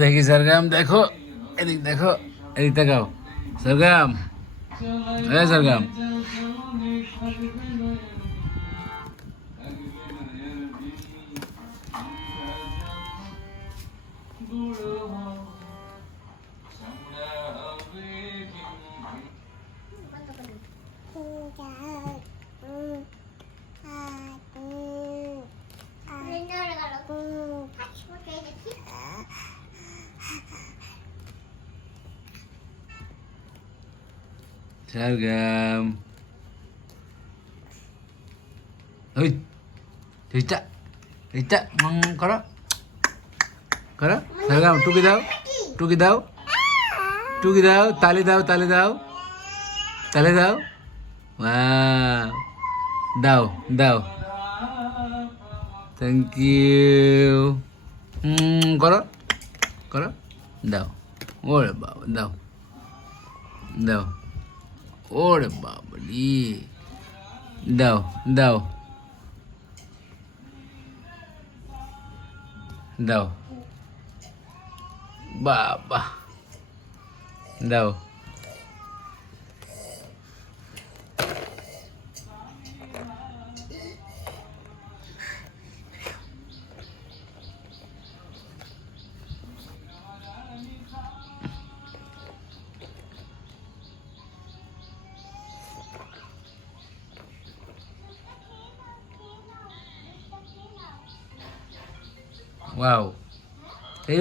দেখি সরগম দেখো, এদিক দেখো, এদিক দেখাও সরগম, হ্যাঁ সরগম। সরগম ওই এইটা এইটা করো করো সরগম, টুকি দাও, টুকি দাও, টুকি দাও, তালি দাও, তালি দাও, তালি দাও, দাও দাও, থ্যাংক ইউ, করো করো, দাও, ওরে বাবা দাও, দাও, ওরে বাবা রে, দাও দাও দাও, বাবা দাও। ওয়াও।